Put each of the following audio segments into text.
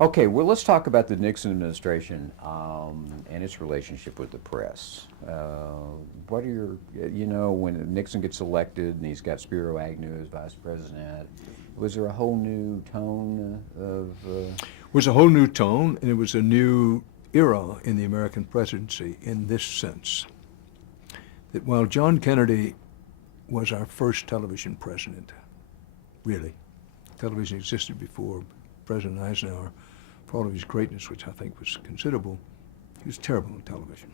Okay, well, let's talk about the Nixon administration and its relationship with the press. What are when Nixon gets elected and he's got Spiro Agnew as vice president, was there a whole new tone of? It was a whole new tone, and it was a new era in the American presidency in this sense that while John Kennedy was our first television president, really, television existed before President Eisenhower, for all of his greatness, which I think was considerable, he was terrible on television.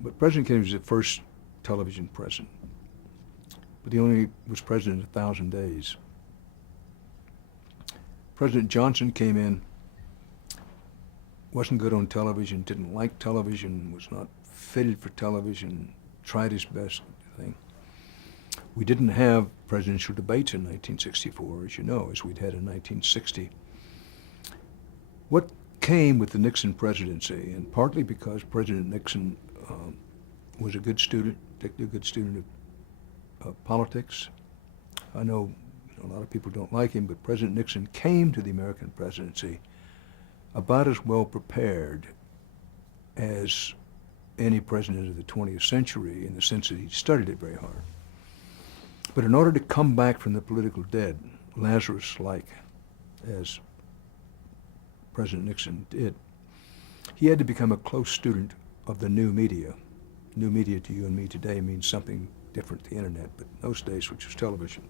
But President Kennedy was the first television president, but he only was president 1,000 days. President Johnson came in, wasn't good on television, didn't like television, was not fitted for television, tried his best thing. We didn't have presidential debates in 1964, as you know, as we'd had in 1960. What came with the Nixon presidency, and partly because President Nixon was a good student, particularly a good student of politics. I know a lot of people don't like him, but President Nixon came to the American presidency about as well prepared as any president of the 20th century in the sense that he studied it very hard. But in order to come back from the political dead, Lazarus-like, as President Nixon did, he had to become a close student of the new media. New media to you and me today means something different, the internet, but in those days, which was television.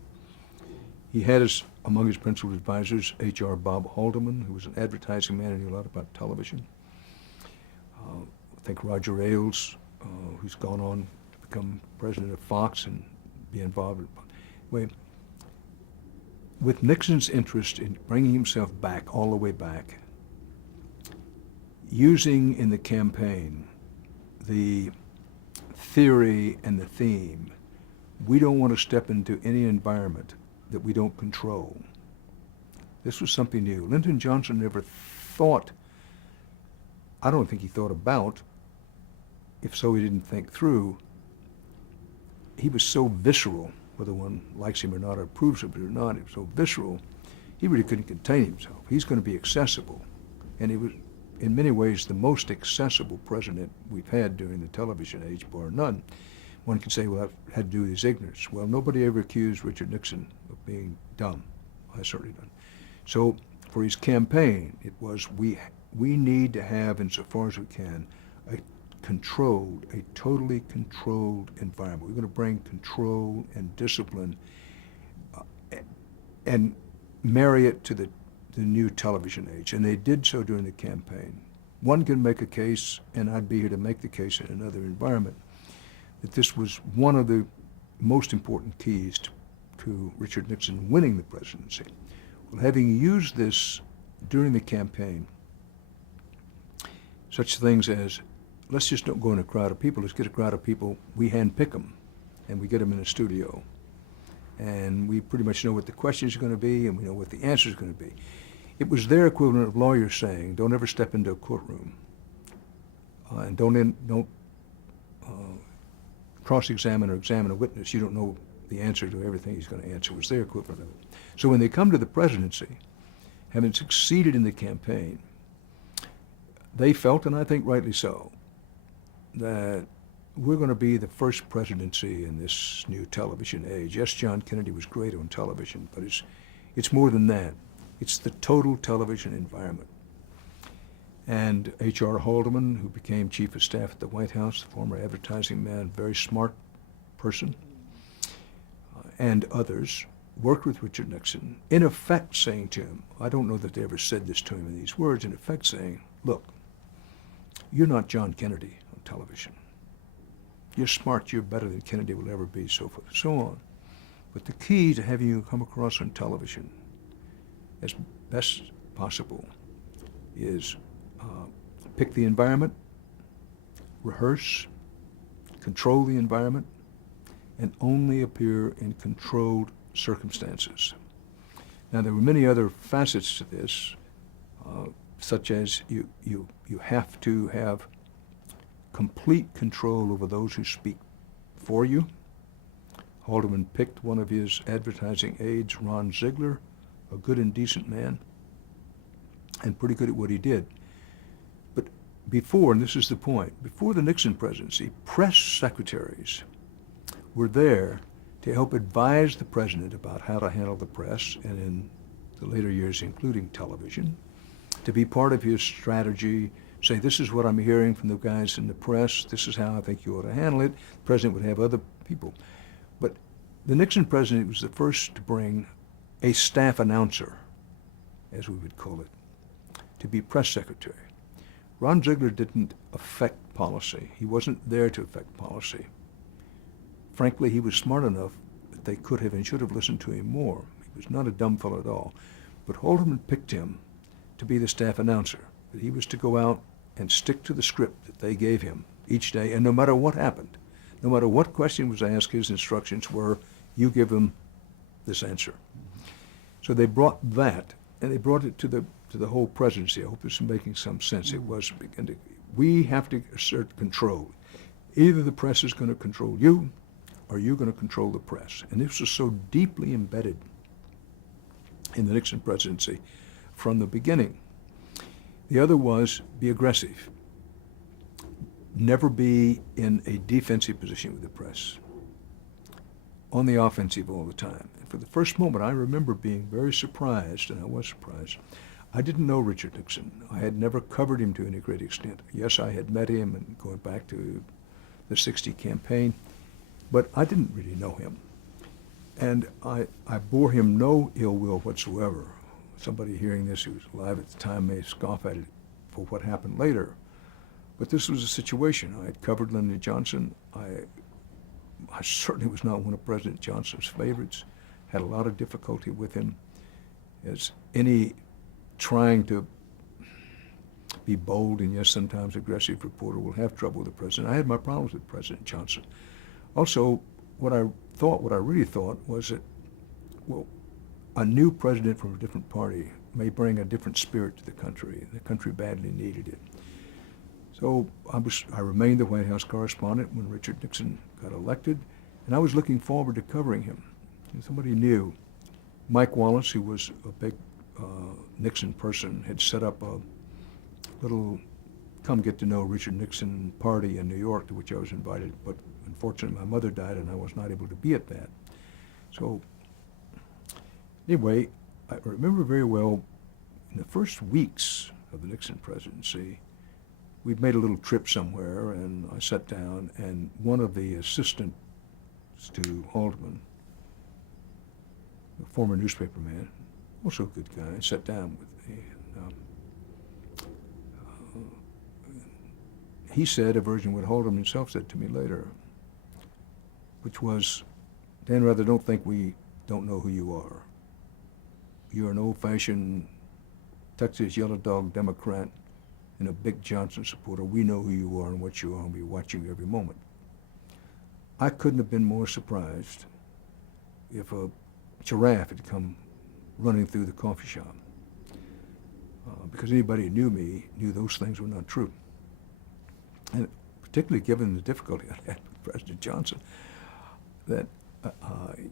He had among his principal advisors H.R. Bob Haldeman, who was an advertising man and knew a lot about television. I think Roger Ailes, who's gone on to become president of Fox and be involved. With Nixon's interest in bringing himself back, all the way back, using in the campaign the theory and the theme, we don't want to step into any environment that we don't control. This was something new. Lyndon Johnson never thought, I don't think he thought about, if so he didn't think through. He was so visceral, whether one likes him or not or approves of it or not, he was so visceral, he really couldn't contain himself. He's going to be accessible. And he was, in many ways, the most accessible president we've had during the television age, bar none. One could say, well, that had to do with his ignorance. Well, nobody ever accused Richard Nixon of being dumb. I certainly don't. So for his campaign, it was we need to have, insofar as we can, a totally controlled environment. We're going to bring control and discipline and marry it to the new television age. And they did so during the campaign. One can make a case, and I'd be here to make the case in another environment, that this was one of the most important keys to Richard Nixon winning the presidency. Well, having used this during the campaign, such things as, let's just don't go in a crowd of people, let's get a crowd of people, we handpick them, and we get them in a studio. And we pretty much know what the questions are going to be, and we know what the answers are going to be. It was their equivalent of lawyers saying, don't ever step into a courtroom, and don't cross-examine or examine a witness. You don't know the answer to everything he's going to answer. It was their equivalent of it. So when they come to the presidency, having succeeded in the campaign, they felt, and I think rightly so, that we're going to be the first presidency in this new television age. Yes, John Kennedy was great on television, but it's more than that. It's the total television environment. And H.R. Haldeman, who became chief of staff at the White House, the former advertising man, very smart person, and others, worked with Richard Nixon, in effect saying to him, I don't know that they ever said this to him in these words, in effect saying, look, you're not John Kennedy on television. You're smart, you're better than Kennedy will ever be, so forth and so on. But the key to having you come across on television as best possible is pick the environment, rehearse, control the environment, and only appear in controlled circumstances. Now, there were many other facets to this, such as you have to have complete control over those who speak for you. Haldeman picked one of his advertising aides, Ron Ziegler, a good and decent man. and pretty good at what he did. But before, and this is the point, before the Nixon presidency, press secretaries were there to help advise the president about how to handle the press, and in the later years, including television, to be part of his strategy, say, this is what I'm hearing from the guys in the press, this is how I think you ought to handle it. The president would have other people. But the Nixon presidency was the first to bring a staff announcer, as we would call it, to be press secretary. Ron Ziegler didn't affect policy. He wasn't there to affect policy. Frankly, he was smart enough that they could have and should have listened to him more. He was not a dumb fellow at all. But Haldeman picked him to be the staff announcer, that he was to go out and stick to the script that they gave him each day, and no matter what happened, no matter what question was asked, his instructions were, you give him this answer. So they brought that, and they brought it to the whole presidency. I hope this is making some sense. It was, we have to assert control. Either the press is going to control you, or you're going to control the press. And this was so deeply embedded in the Nixon presidency from the beginning. The other was be aggressive. Never be in a defensive position with the press. On the offensive all the time. And for the first moment, I remember being very surprised, and I was surprised. I didn't know Richard Nixon. I had never covered him to any great extent. Yes, I had met him, and going back to the '60 campaign, but I didn't really know him. And I bore him no ill will whatsoever. Somebody hearing this who was alive at the time may scoff at it for what happened later. But this was a situation. I had covered Lyndon Johnson. I certainly was not one of President Johnson's favorites. Had a lot of difficulty with him. As any trying to be bold and, yes, sometimes aggressive reporter will have trouble with the president. I had my problems with President Johnson. Also, what I really thought was that, well, a new president from a different party may bring a different spirit to the country. The country badly needed it. So I remained the White House correspondent when Richard Nixon got elected, and I was looking forward to covering him. And somebody knew. Mike Wallace, who was a big Nixon person, had set up a little come get to know Richard Nixon party in New York, to which I was invited, but unfortunately my mother died and I was not able to be at that. So anyway, I remember very well in the first weeks of the Nixon presidency, we'd made a little trip somewhere, and I sat down, and one of the assistants to Haldeman, a former newspaper man, also a good guy, sat down with me. And, he said a version of what Haldeman himself said to me later, which was, Dan Rather, don't think we don't know who you are. You're an old-fashioned Texas yellow dog Democrat and a big Johnson supporter. We know who you are and what you are, and we're watching you every moment. I couldn't have been more surprised if a giraffe had come running through the coffee shop, because anybody who knew me knew those things were not true. And particularly given the difficulty I had with President Johnson, that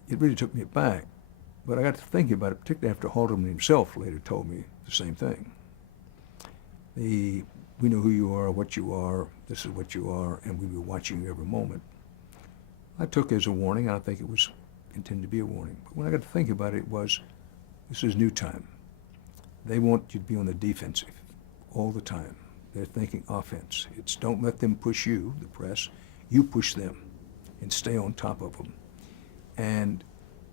it really took me aback. But I got to thinking about it, particularly after Haldeman himself later told me the same thing. We know who you are, what you are, this is what you are, and we were watching you every moment. I took it as a warning. I think it was intended to be a warning. But when I got to think about it, this is new time. They want you to be on the defensive all the time. They're thinking offense. It's don't let them push you, the press. You push them and stay on top of them. And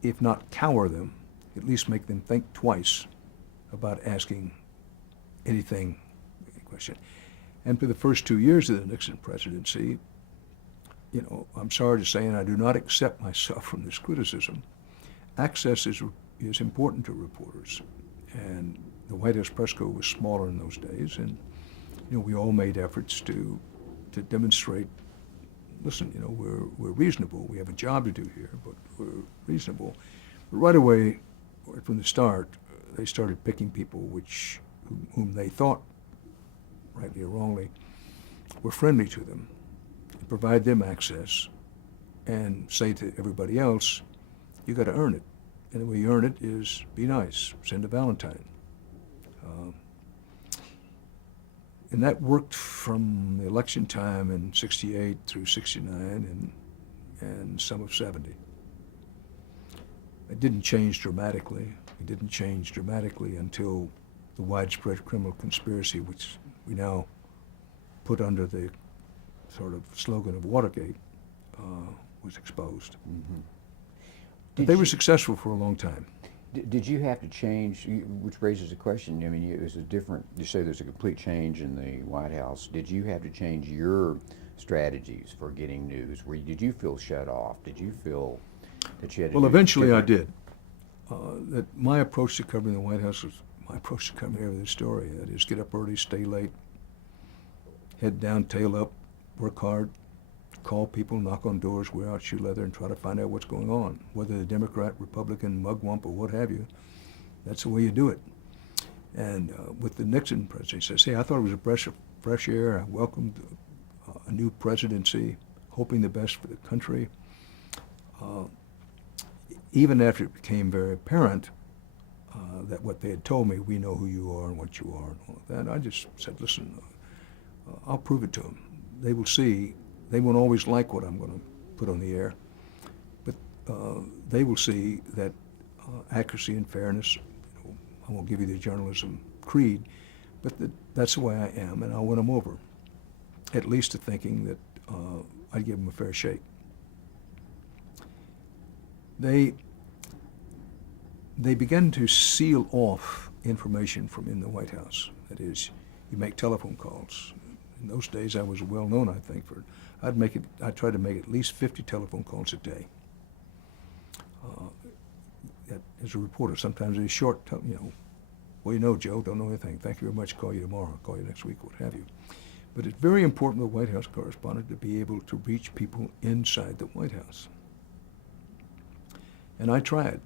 if not cower them, at least make them think twice about asking any question. And for the first 2 years of the Nixon presidency, I'm sorry to say, and I do not accept myself from this criticism, access is important to reporters. And the White House press corps was smaller in those days, and we all made efforts to demonstrate, listen, we're reasonable. We have a job to do here, but we're reasonable. But right away, from the start, they started picking people whom they thought, rightly or wrongly, were friendly to them, and provide them access, and say to everybody else, you got to earn it. And the way you earn it is be nice, send a Valentine. And that worked from the election time in 68 through 69 and some of 70. It didn't change dramatically. It didn't change dramatically until the widespread criminal conspiracy, which we now put under the sort of slogan of Watergate, was exposed. Mm-hmm. But they were successful for a long time. Did you have to change, which raises a question, I mean, it was a different, you say there's a complete change in the White House. Did you have to change your strategies for getting news? Did you feel shut off? Did you feel that you had to Well, do eventually I different- did. That my approach to covering the White House was my approach to covering every other story. That is, get up early, stay late, head down, tail up, work hard, call people, knock on doors, wear out shoe leather, and try to find out what's going on. Whether they're Democrat, Republican, mugwump, or what have you, that's the way you do it. And with the Nixon presidency, I say I thought it was a breath of fresh air. I welcomed a new presidency, hoping the best for the country. Even after it became very apparent that what they had told me, we know who you are and what you are and all of that, I just said, listen, I'll prove it to them. They will see. They won't always like what I'm going to put on the air, but they will see that accuracy and fairness, I won't give you the journalism creed, but that's the way I am, and I'll win them over, at least to thinking that I'd give them a fair shake. They began to seal off information from in the White House. That is, you make telephone calls. In those days, I was well known, I think, for I'd try to make at least 50 telephone calls a day. As a reporter, sometimes it's short, well, you know, Joe, don't know anything. Thank you very much. Call you tomorrow. I'll call you next week, what have you. But it's very important for the White House correspondent to be able to reach people inside the White House. And I tried.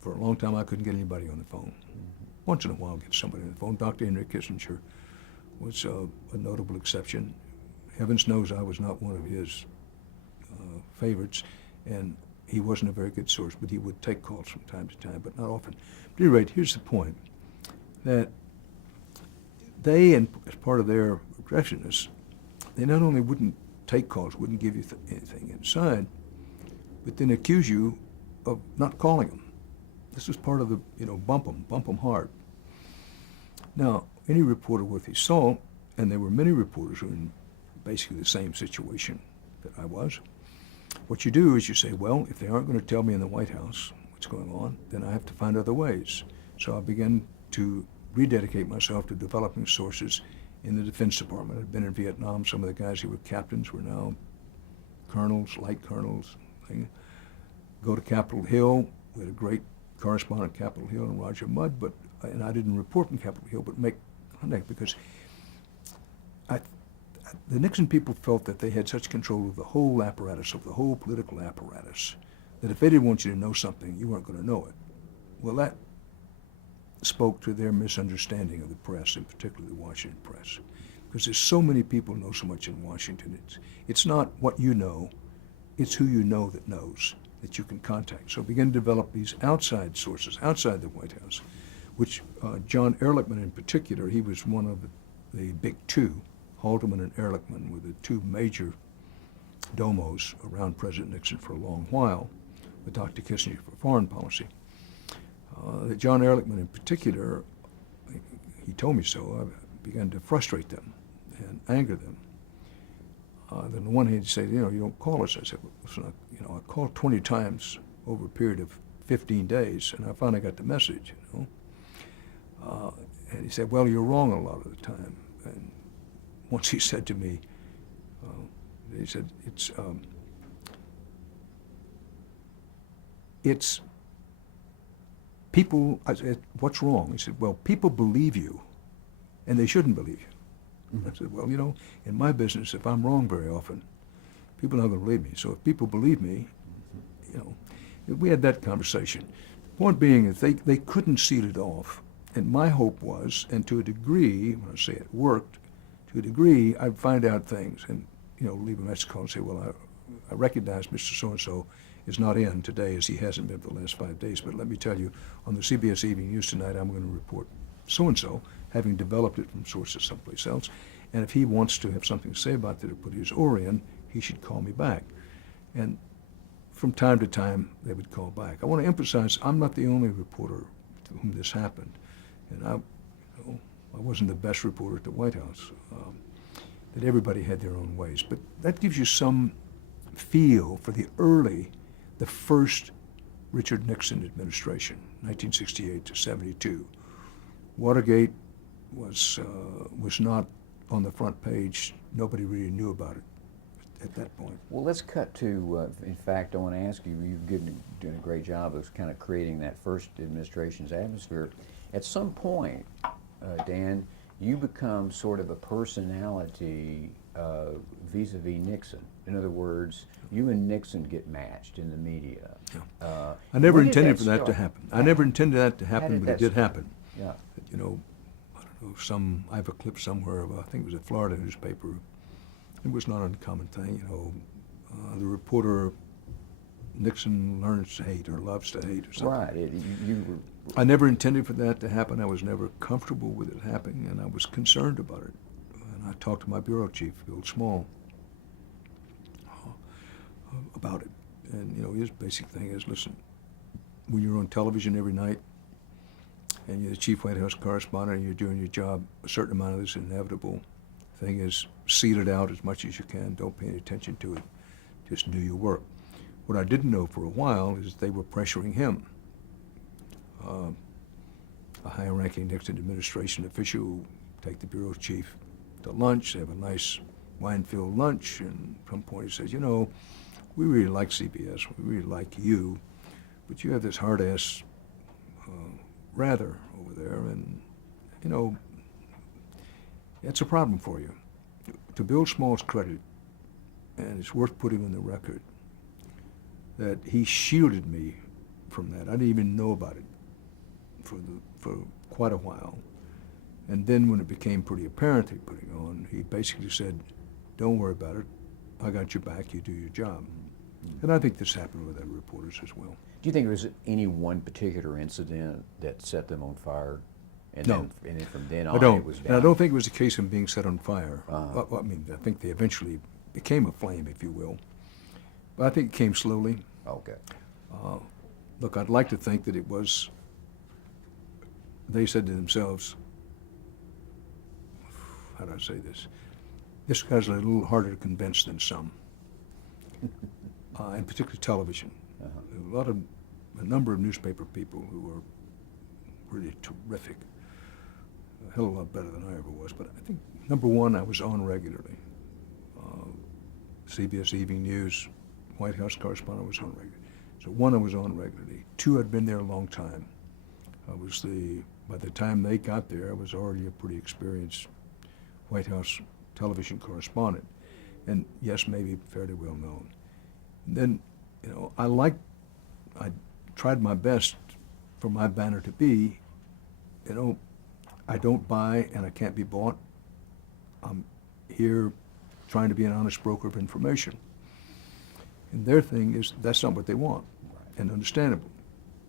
For a long time, I couldn't get anybody on the phone. Once in a while, get somebody on the phone. Dr. Henry Kissinger was a notable exception. Heavens knows I was not one of his favorites, and he wasn't a very good source, but he would take calls from time to time, but not often. But at any rate, here's the point, that they, and as part of their aggressiveness, they not only wouldn't take calls, wouldn't give you anything inside, but then accuse you of not calling them. This was part of the, bump them hard. Now, any reporter worth his salt, and there were many reporters who were in basically the same situation that I was, what you do is you say, well, if they aren't going to tell me in the White House what's going on, then I have to find other ways. So I began to rededicate myself to developing sources in the Defense Department. I'd been in Vietnam. Some of the guys who were captains were now colonels, light colonels. Go to Capitol Hill. We had a great correspondent at Capitol Hill, and Roger Mudd, and I didn't report from Capitol Hill, but make contact because the Nixon people felt that they had such control of the whole apparatus, of the whole political apparatus, that if they didn't want you to know something, you weren't going to know it. Well, that spoke to their misunderstanding of the press, and particularly the Washington press, because there's so many people know so much in Washington. It's not what you know, it's who you know that knows, that you can contact. So begin to develop these outside sources, outside the White House, which John Ehrlichman in particular, he was one of the big two. Haldeman and Ehrlichman were the two major domos around President Nixon for a long while, with Dr. Kissinger for foreign policy. John Ehrlichman in particular, he told me so, I began to frustrate them and anger them. Then on the one hand, he'd say, you don't call us. I said, well, listen, I called 20 times over a period of 15 days, and I finally got the message, And he said, well, you're wrong a lot of the time. And once he said to me, he said, it's people. I said, what's wrong? He said, well, people believe you, and they shouldn't believe you. Mm-hmm. I said, well, in my business, if I'm wrong very often, people are not going to believe me. So if people believe me, we had that conversation. The point being that they couldn't seal it off. And my hope was, and to a degree, when I say it worked, to a degree, I'd find out things and, leave a message call and say, well, I recognize Mr. So-and-so is not in today as he hasn't been for the last 5 days, but let me tell you, on the CBS Evening News tonight, I'm going to report so-and-so, having developed it from sources someplace else. And if he wants to have something to say about it or put his oar in, he should call me back. And from time to time, they would call back. I want to emphasize, I'm not the only reporter to whom this happened. And I wasn't the best reporter at the White House. That everybody had their own ways. But that gives you some feel for the first Richard Nixon administration, 1968 to 72. Watergate was not on the front page. Nobody really knew about it at that point. Well, let's cut to, in fact, I want to ask you, you've doing a great job of kind of creating that first administration's atmosphere. At some point, Dan, you become sort of a personality vis-a-vis Nixon. In other words, you and Nixon get matched in the media. Yeah. I never when did intended for that to start? happen. I never intended that to happen, did but it that did start? happen. Yeah. You know, I don't know, I have a clip somewhere of, I think it was a Florida newspaper. It was not an uncommon thing, you know. The reporter, Nixon learns to hate or loves to hate or something. Right. You were. I never intended for that to happen. I was never comfortable with it happening, and I was concerned about it. And I talked to my bureau chief, Bill Small, about it. And, you know, his basic thing is, listen, when you're on television every night and you're the chief White House correspondent and you're doing your job, a certain amount of this inevitable thing is seal it out as much as you can. Don't pay any attention to it. Just do your work. What I didn't know for a while is they were pressuring him. A high-ranking Nixon administration official take the bureau chief to lunch. They have a nice wine-filled lunch, and at some point he says, you know, we really like CBS. We really like you, but you have this hard-ass Rather over there, and, you know, it's a problem for you. To Bill Small's credit, and it's worth putting on the record, that he shielded me from that. I didn't even know about it for quite a while. And then when it became pretty apparent he put it on, he basically said, don't worry about it. I got your back. You do your job. And I think this happened with other reporters as well. Do you think there was any one particular incident that set them on fire? And No. then from then I on, don't. it was And I down? don't think it was a case of being set on fire. Uh-huh. Well, I mean, I think they eventually became a flame, if you will. But I think it came slowly. Okay. Look, I'd like to think that it was, they said to themselves, how do I say this? This guy's a little harder to convince than some, and particularly television. Uh-huh. A number of newspaper people who were really terrific, a hell of a lot better than I ever was. But I think, number one, I was on regularly. CBS Evening News, White House correspondent, was on regularly. So one, I was on regularly. Two, I'd been there a long time. By the time they got there, I was already a pretty experienced White House television correspondent, and yes, maybe fairly well known. And then, you know, I tried my best for my banner to be, you know, I don't buy and I can't be bought. I'm here trying to be an honest broker of information. And their thing is that's not what they want, and understandable.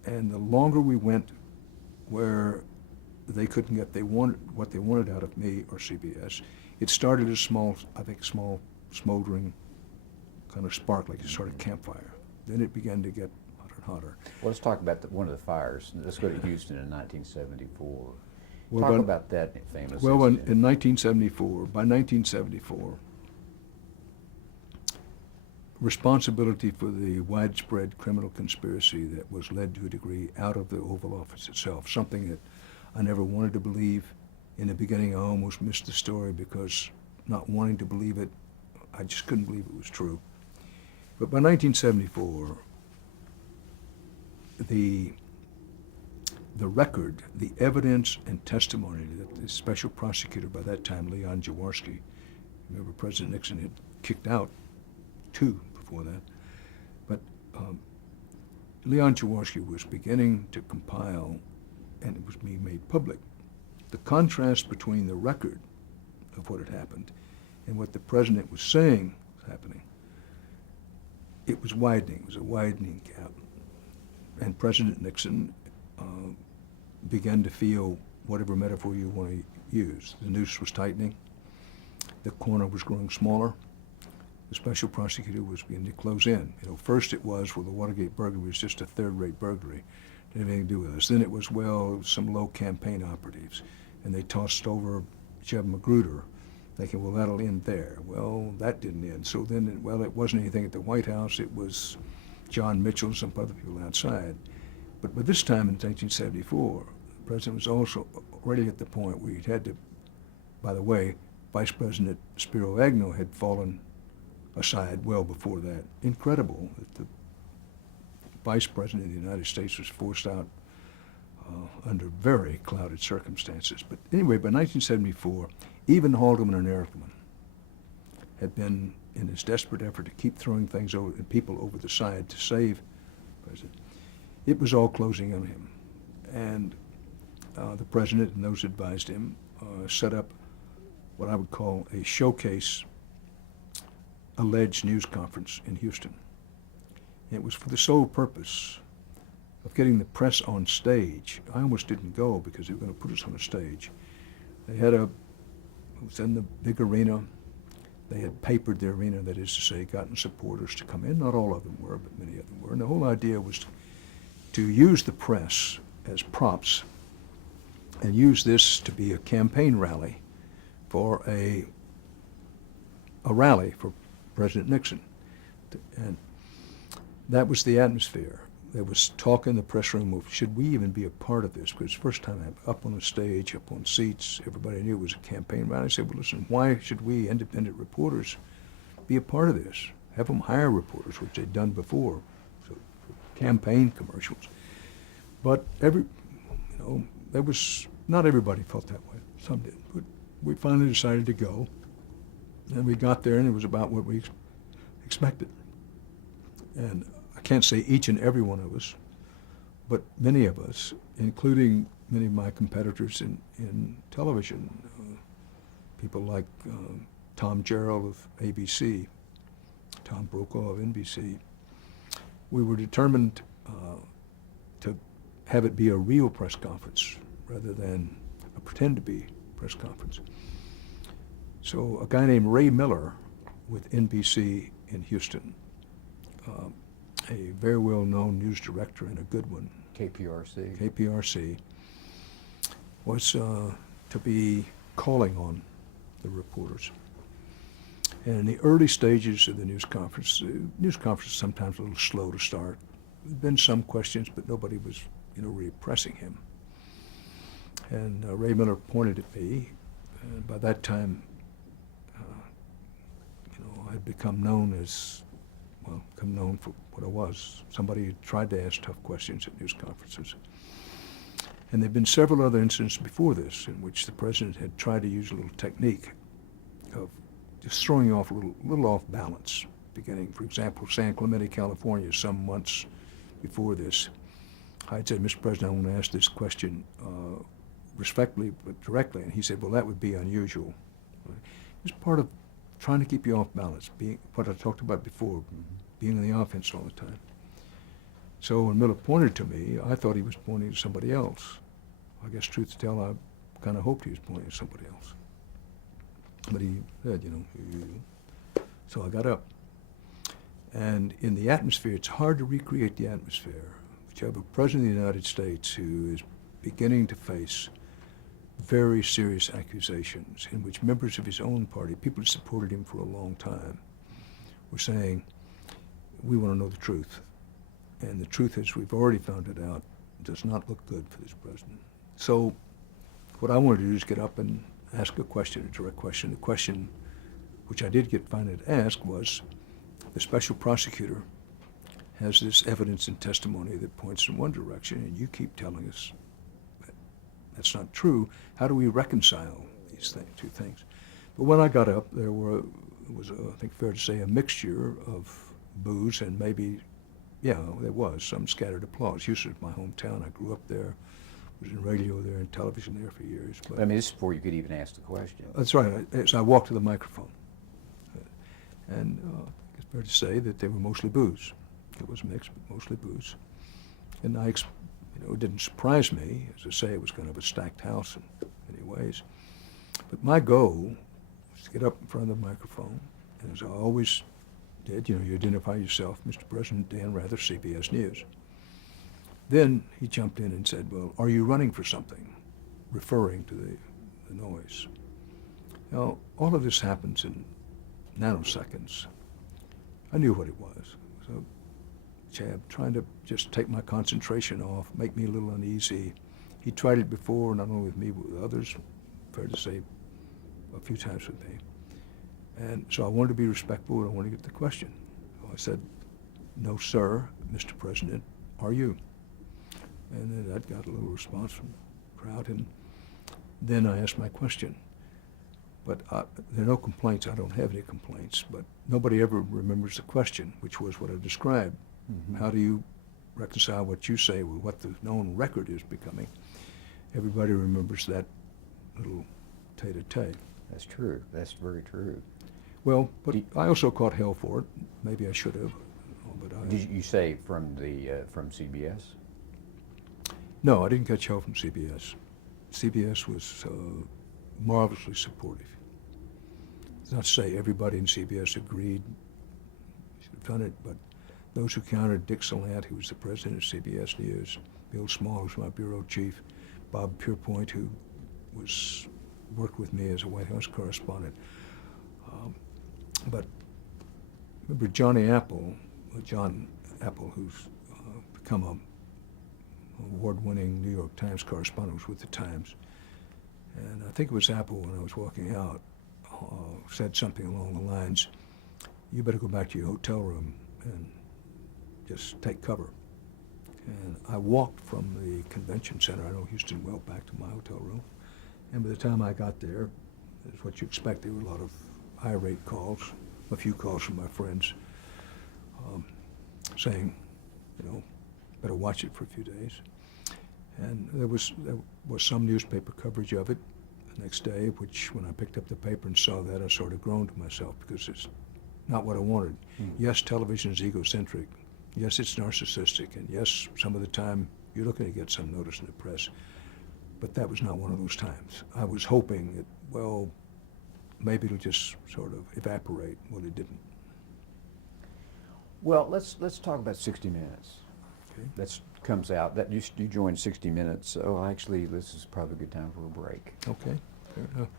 And the longer we went where they couldn't get what they wanted out of me or CBS, it started as small smoldering kind of spark, like a sort of campfire. Then it began to get hotter and hotter. Well, let's talk about one of the fires. Let's go to Houston in 1974. Well, Talk but- about that famous Well, by 1974, responsibility for the widespread criminal conspiracy that was led to a degree out of the Oval Office itself, something that I never wanted to believe. In the beginning, I almost missed the story because not wanting to believe it, I just couldn't believe it was true. But by 1974, the record, the evidence and testimony that the special prosecutor by that time, Leon Jaworski, remember President Nixon had kicked out two before that, but Leon Jaworski was beginning to compile, and it was being made public, the contrast between the record of what had happened and what the president was saying was happening. It was widening. It was a widening gap. And President Nixon began to feel whatever metaphor you want to use. The noose was tightening. The corner was growing smaller. The special prosecutor was beginning to close in. First it was, well, the Watergate burglary was just a third-rate burglary. Didn't have anything to do with us. Then it was, well, some low campaign operatives. And they tossed over Jeb Magruder, thinking, well, that'll end there. Well, that didn't end. So then, it wasn't anything at the White House. It was John Mitchell and some other people outside. But by this time in 1974, the president was also already at the point where he'd had to, by the way, Vice President Spiro Agnew had fallen aside well before that. Incredible that the Vice President of the United States was forced out under very clouded circumstances. But anyway, by 1974, even Haldeman and Ehrlichman had been in his desperate effort to keep throwing things over and people over the side to save the president. It was all closing on him. And the president and those who advised him set up what I would call a showcase alleged news conference in Houston. And it was for the sole purpose of getting the press on stage. I almost didn't go because they were going to put us on a stage. They had it was in the big arena. They had papered the arena, that is to say, gotten supporters to come in. Not all of them were, but many of them were. And the whole idea was to use the press as props and use this to be a campaign rally for a rally for President Nixon. And that was the atmosphere. There was talk in the press room of, should we even be a part of this? Because it's the first time I'm up on a stage, up on seats. Everybody knew it was a campaign rally. I said, well, listen, why should we independent reporters be a part of this? Have them hire reporters, which they'd done before, so campaign commercials. But there was, not everybody felt that way. Some did. But we finally decided to go. And we got there, and it was about what we expected. And I can't say each and every one of us, but many of us, including many of my competitors in television, people like Tom Gerald of ABC, Tom Brokaw of NBC, we were determined to have it be a real press conference rather than a pretend-to-be press conference. So a guy named Ray Miller with NBC in Houston, a very well-known news director and a good one, KPRC, was to be calling on the reporters. And in the early stages of the news conference is sometimes a little slow to start. There had been some questions, but nobody was, really pressing him. And Ray Miller pointed at me, and by that time, I'd become known for what I was, somebody who tried to ask tough questions at news conferences. And there have been several other incidents before this in which the president had tried to use a little technique of just throwing you off a little off balance, beginning, for example, San Clemente, California, some months before this. I'd said, Mr. President, I want to ask this question respectfully but directly, and he said, well, that would be unusual. It was part of trying to keep you off balance, being what I talked about before, being on the offense all the time. So when Miller pointed to me, I thought he was pointing to somebody else. I guess, truth to tell, I kind of hoped he was pointing to somebody else. But he said, so I got up. And in the atmosphere, it's hard to recreate the atmosphere. But you have a president of the United States who is beginning to face very serious accusations in which members of his own party, people who supported him for a long time, were saying, we want to know the truth. And the truth is, we've already found it out, does not look good for this president. So what I wanted to do is get up and ask a question, a direct question. The question, which I did get finally to ask, was, the special prosecutor has this evidence and testimony that points in one direction, and you keep telling us that's not true. How do we reconcile these two things? But when I got up, it was, I think fair to say, a mixture of boos and maybe, there was some scattered applause. Houston is my hometown. I grew up there, was in radio there and television there for years. But I mean, this is before you could even ask the question. That's right. So I walked to the microphone. And it's fair to say that they were mostly boos. It was mixed, but mostly boos. And I You know, it didn't surprise me. As I say, it was kind of a stacked house in many ways. But my goal was to get up in front of the microphone, and as I always did, you know, you identify yourself, Mr. President, Dan Rather, CBS News. Then he jumped in and said, well, are you running for something? Referring to the noise. Now, all of this happens in nanoseconds. I knew what it was. So, Chab, trying to just take my concentration off, make me a little uneasy. He tried it before, not only with me, but with others, fair to say, a few times with me. And so I wanted to be respectful, and I wanted to get the question. So I said, no, sir, Mr. President, are you? And then that got a little response from the crowd, and then I asked my question. But there are no complaints. I don't have any complaints, but nobody ever remembers the question, which was what I described. Mm-hmm. How do you reconcile what you say with what the known record is becoming? Everybody remembers that little tete-a-tete. That's true. That's very true. Well, but I also caught hell for it. Maybe I should have. But Did you say from CBS? No, I didn't catch hell from CBS. CBS was marvelously supportive. Not to say everybody in CBS agreed should have done it, but those who counted Dick Salant, who was the president of CBS News, Bill Small, who was my bureau chief, Bob Pierpoint, who worked with me as a White House correspondent. But remember John Apple, who's become an award-winning New York Times correspondent, was with the Times. And I think it was Apple, when I was walking out, said something along the lines, you better go back to your hotel room and just take cover. And I walked from the convention center, I know Houston well, back to my hotel room. And by the time I got there, as what you expect, there were a lot of irate calls, a few calls from my friends saying, you know, better watch it for a few days. And there was some newspaper coverage of it the next day, which when I picked up the paper and saw that, I sort of groaned to myself because it's not what I wanted. Yes, television is egocentric. Yes, it's narcissistic. And yes, some of the time you're looking to get some notice in the press. But that was not one of those times. I was hoping that, well, maybe it'll just sort of evaporate. Well, it didn't. Well, let's talk about 60 Minutes. Okay. That comes out. That you joined 60 Minutes. So actually, this is probably a good time for a break. Okay, fair enough.